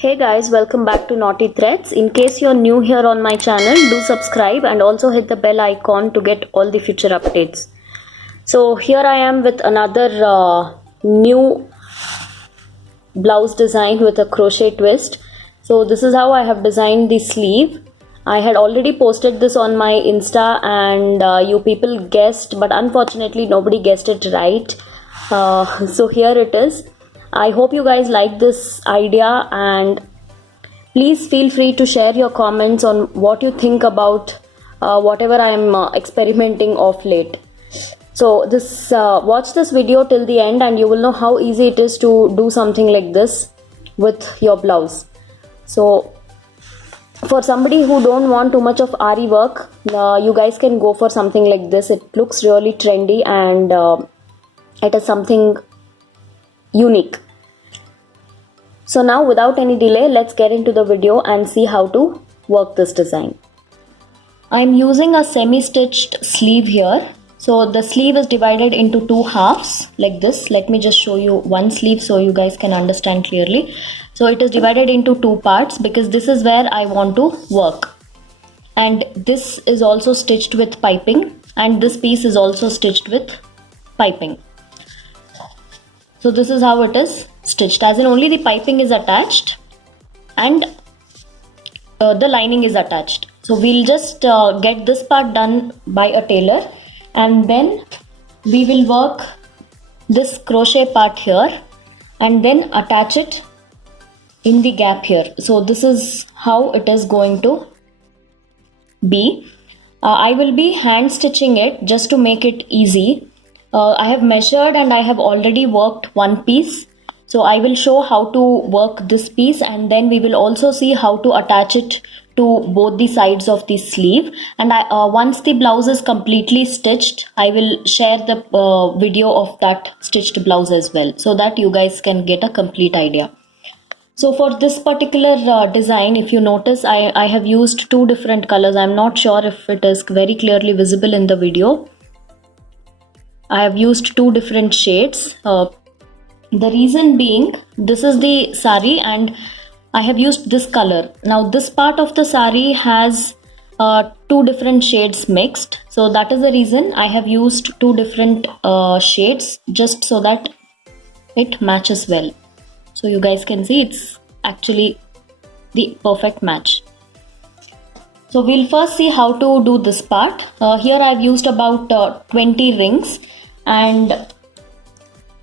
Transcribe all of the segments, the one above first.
Hey guys, welcome back to Naughty Threads. In case you're new here on my channel, do subscribe and also hit the bell icon to get all the future updates. So here I am with another new blouse design with a crochet twist. So this is how I have designed the sleeve. I had already posted this on my Insta and you people guessed, but unfortunately nobody guessed it right. So here it is. I hope you guys like this idea, and please feel free to share your comments on what you think about whatever I am experimenting of late. So watch this video till the end and you will know how easy it is to do something like this with your blouse. So for somebody who don't want too much of RE work, you guys can go for something like this. It looks really trendy and it is something unique. So now without any delay, let's get into the video and see how to work this design. I'm using a semi-stitched sleeve here. So the sleeve is divided into two halves like this. Let me just show you one sleeve so you guys can understand clearly. So it is divided into two parts because this is where I want to work. And this is also stitched with piping, and this piece is also stitched with piping. So this is how it is stitched, as in only the piping is attached and the lining is attached. So we'll just get this part done by a tailor, and then we will work this crochet part here and then attach it in the gap here. So this is how it is going to be. I will be hand stitching it just to make it easy. I have measured and I have already worked one piece. So I will show how to work this piece, and then we will also see how to attach it to both the sides of the sleeve. And once the blouse is completely stitched, I will share the video of that stitched blouse as well, so that you guys can get a complete idea. So for this particular design, if you notice, I have used two different colors. I'm not sure if it is very clearly visible in the video. I have used two different shades. The reason being, this is the sari and I have used this color. Now this part of the sari has two different shades mixed. So that is the reason I have used two different shades, just so that it matches well. So you guys can see it's actually the perfect match. So we'll first see how to do this part. Here I've used about 20 rings, and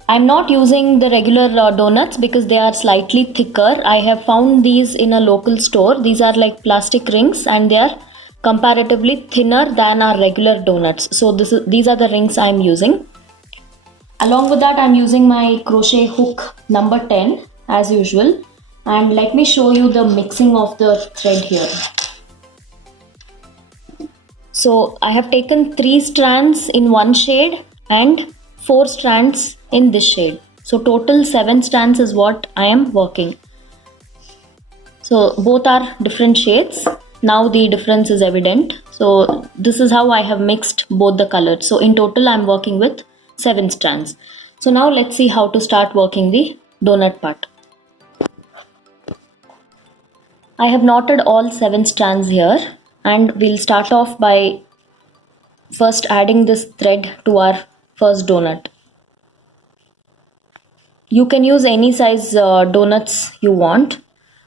I'm not using the regular donuts because they are slightly thicker. I have found these in a local store. These are like plastic rings and they are comparatively thinner than our regular donuts. So these are the rings I'm using. Along with that, I'm using my crochet hook number 10 as usual. And let me show you the mixing of the thread here. So I have taken 3 strands in one shade and 4 strands in this shade. So total 7 strands is what I am working. So both are different shades. Now the difference is evident. So this is how I have mixed both the colors. So in total I'm working with 7 strands. So now let's see how to start working the donut part. I have knotted all 7 strands here, and we'll start off by first adding this thread to our first donut. You can use any size donuts you want,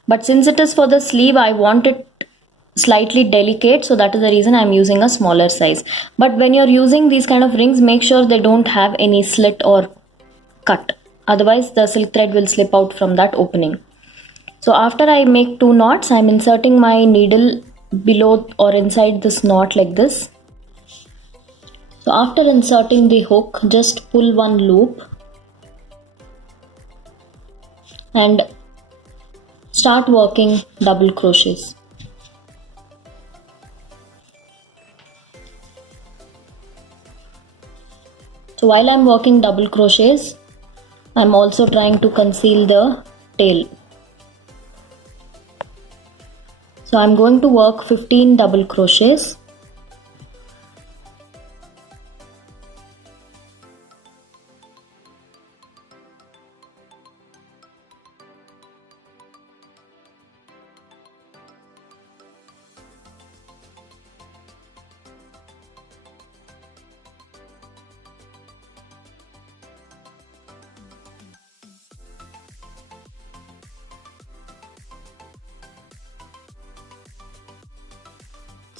but since it is for the sleeve, I want it slightly delicate, so that is the reason I'm using a smaller size. But when you're using these kind of rings, make sure they don't have any slit or cut, otherwise the silk thread will slip out from that opening. So after I make 2 knots, I'm inserting my needle below or inside this knot like this. So after inserting the hook, just pull one loop and start working double crochets. So while I'm working double crochets, I'm also trying to conceal the tail. So I'm going to work 15 double crochets.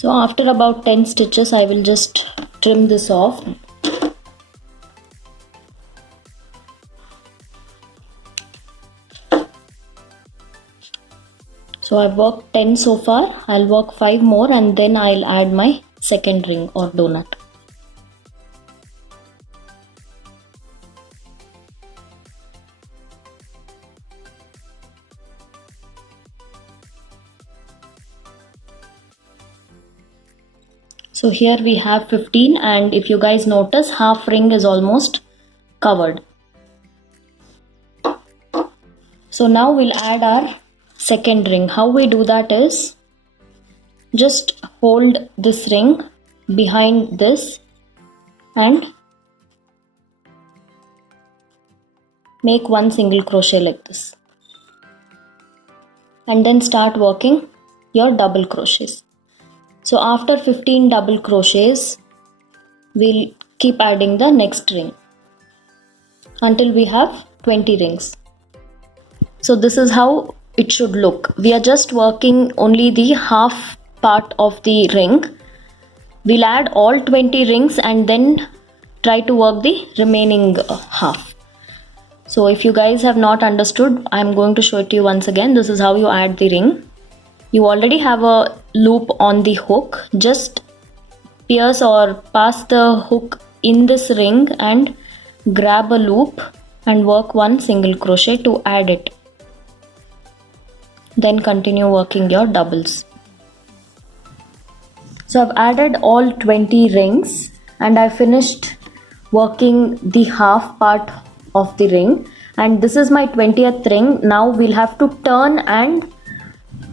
So after about 10 stitches, I will just trim this off. So I've worked 10 so far. I'll work 5 more and then I'll add my second ring or donut. So here we have 15, and if you guys notice, half ring is almost covered. So now we'll add our second ring. How we do that is just hold this ring behind this and make one single crochet like this, and then start working your double crochets. So after 15 double crochets, we'll keep adding the next ring until we have 20 rings. So this is how it should look. We are just working only the half part of the ring. We'll add all 20 rings and then try to work the remaining half. So if you guys have not understood, I'm going to show it to you once again. This is how you add the ring. You already have a loop on the hook. Just pierce or pass the hook in this ring and grab a loop and work one single crochet to add it. Then continue working your doubles. So I've added all 20 rings and I finished working the half part of the ring, and this is my 20th ring. Now we'll have to turn and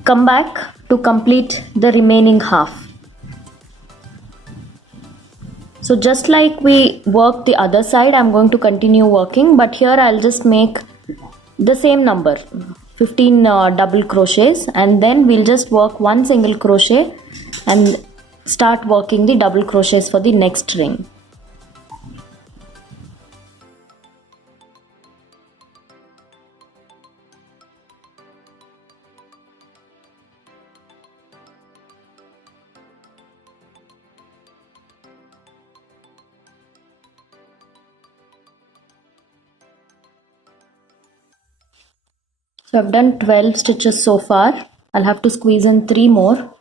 come back to complete the remaining half. So just like we worked the other side, I'm going to continue working, but here I'll just make the same number, 15 double crochets, and then we'll just work one single crochet and start working the double crochets for the next ring. So I've done 12 stitches so far. I'll have to squeeze in 3 more.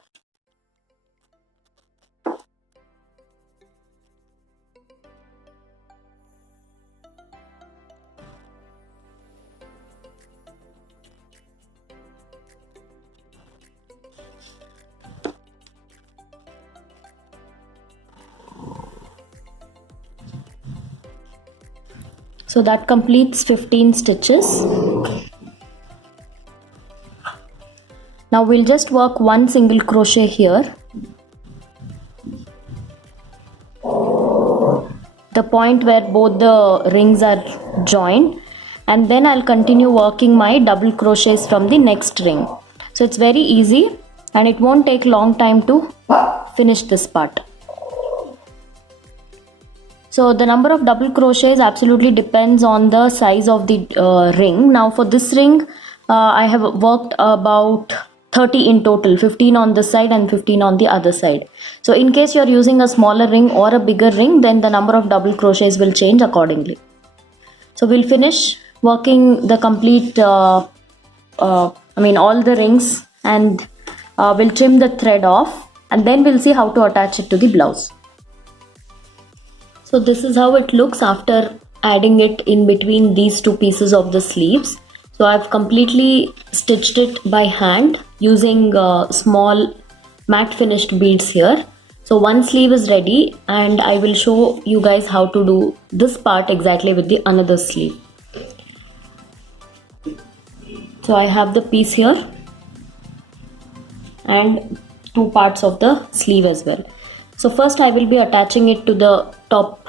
So that completes 15 stitches. Now we'll just work one single crochet here. The point where both the rings are joined, and then I'll continue working my double crochets from the next ring. So it's very easy and it won't take long time to finish this part. So the number of double crochets absolutely depends on the size of the ring. Now for this ring, I have worked about 30 in total, 15 on this side and 15 on the other side. So in case you're using a smaller ring or a bigger ring, then the number of double crochets will change accordingly. So we'll finish working the complete, all the rings, and we'll trim the thread off, and then we'll see how to attach it to the blouse. So this is how it looks after adding it in between these two pieces of the sleeves. So I've completely stitched it by hand using small matte finished beads here. So one sleeve is ready, and I will show you guys how to do this part exactly with the another sleeve. So I have the piece here and two parts of the sleeve as well. So first I will be attaching it to the top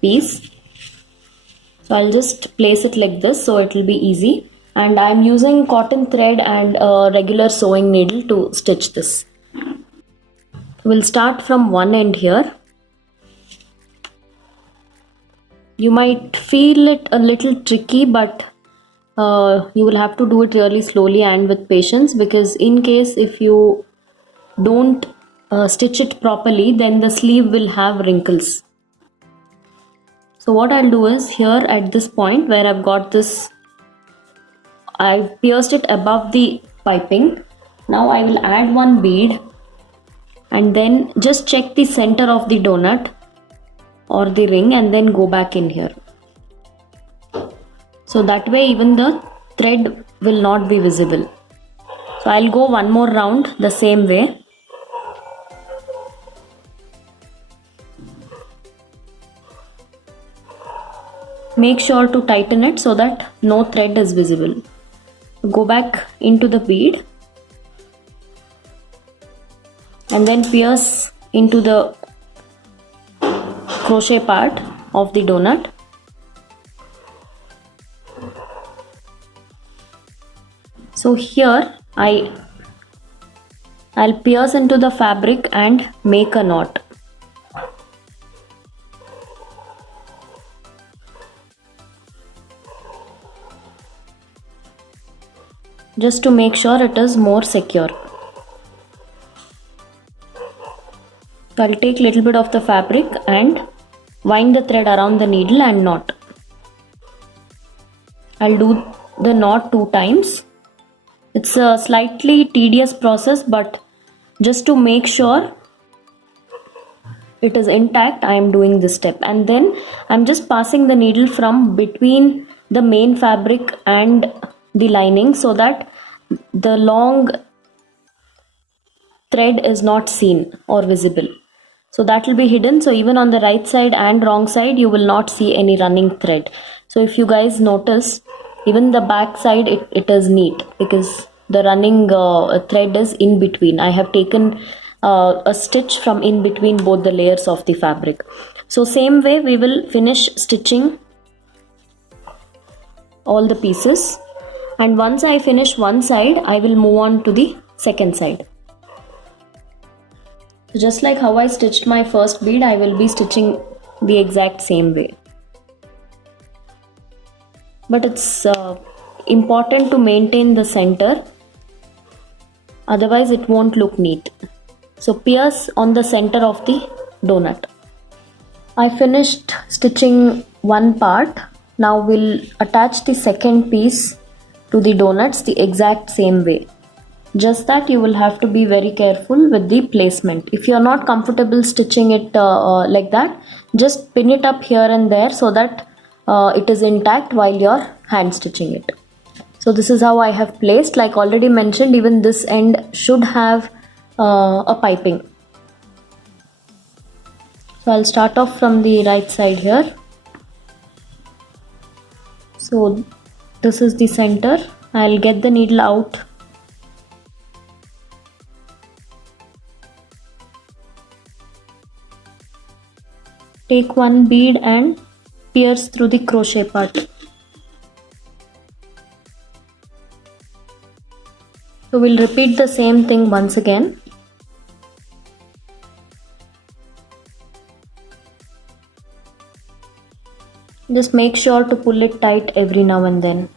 piece. So I'll just place it like this so it will be easy, and I'm using cotton thread and a regular sewing needle to stitch this. We'll start from one end here. You might feel it a little tricky, but you will have to do it really slowly and with patience, because in case if you don't stitch it properly, then the sleeve will have wrinkles. So what I'll do is, here at this point where I've got this, I've pierced it above the piping. Now I will add one bead and then just check the center of the donut or the ring and then go back in here. So that way even the thread will not be visible. So I'll go one more round the same way. Make sure to tighten it so that no thread is visible. Go back into the bead and then pierce into the crochet part of the donut. So here I'll pierce into the fabric and make a knot. Just to make sure it is more secure. So I'll take little bit of the fabric and wind the thread around the needle and knot. I'll do the knot 2 times. It's a slightly tedious process, but just to make sure it is intact, I am doing this step. And then I'm just passing the needle from between the main fabric and the lining so that the long thread is not seen or visible. So that will be hidden. So even on the right side and wrong side, you will not see any running thread. So if you guys notice, even the back side, it is neat because the running thread is in between. I have taken a stitch from in between both the layers of the fabric. So same way we will finish stitching all the pieces. And once I finish one side, I will move on to the second side. So just like how I stitched my first bead, I will be stitching the exact same way. But it's important to maintain the center, otherwise it won't look neat. So pierce on the center of the donut. I finished stitching one part. Now we'll attach the second piece to the donuts the exact same way. Just that you will have to be very careful with the placement. If you're not comfortable stitching it like that, just pin it up here and there so that it is intact while you're hand stitching it. So this is how I have placed. Like already mentioned, even this end should have a piping. So I'll start off from the right side here. So this is the center. I'll get the needle out. Take one bead and pierce through the crochet part. So we'll repeat the same thing once again. Just make sure to pull it tight every now and then.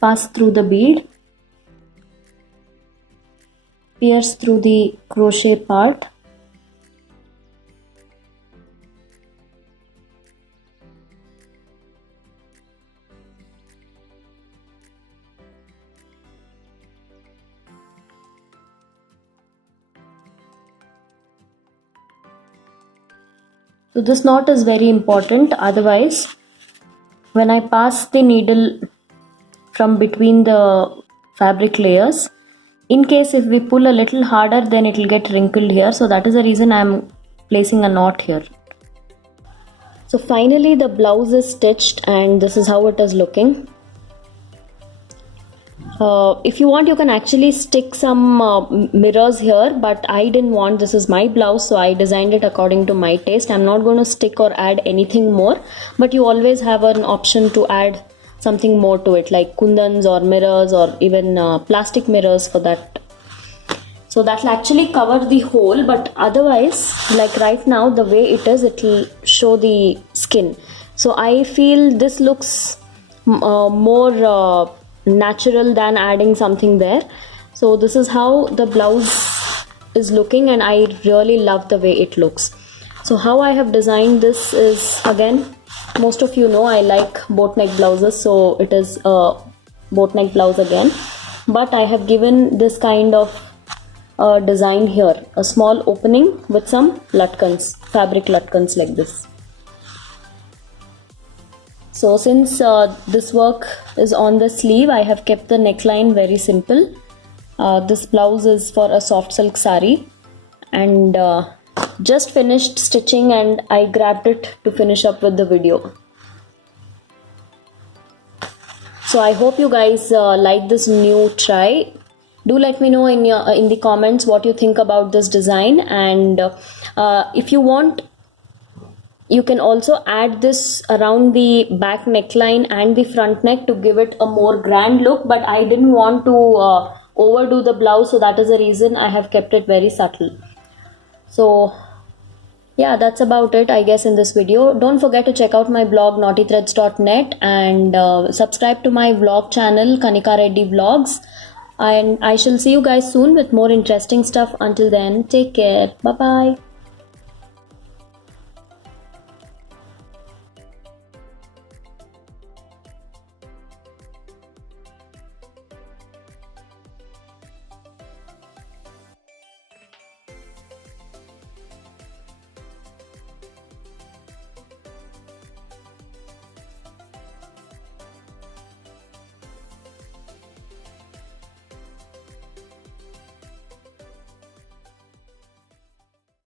Pass through the bead. Pierce through the crochet part. So this knot is very important, otherwise when I pass the needle from between the fabric layers, in case if we pull a little harder, then it will get wrinkled here. So that is the reason I am placing a knot here. So finally the blouse is stitched and this is how it is looking. If you want, you can actually stick some mirrors here, but I didn't want, this is my blouse, so I designed it according to my taste. I'm not going to stick or add anything more, but you always have an option to add something more to it, like kundans or mirrors or even plastic mirrors for that. So that will actually cover the hole, but otherwise, like right now the way it is, it will show the skin. So I feel this looks more natural than adding something there. So this is how the blouse is looking, and I really love the way it looks. So how I have designed this is, again, most of you know I like boat neck blouses, so it is a boat neck blouse again, but I have given this kind of design here, a small opening with some latkans, fabric latkans like this. So since this work is on the sleeve, I have kept the neckline very simple. This blouse is for a soft silk sari, and just finished stitching and I grabbed it to finish up with the video. So I hope you guys like this new try. Do let me know in the comments what you think about this design, and if you want, you can also add this around the back neckline and the front neck to give it a more grand look, but I didn't want to overdo the blouse, so that is the reason I have kept it very subtle. So yeah, that's about it, I guess, in this video. Don't forget to check out my blog naughtythreads.net and subscribe to my vlog channel Kanika Reddy Vlogs, and I shall see you guys soon with more interesting stuff. Until then, take care. Bye bye.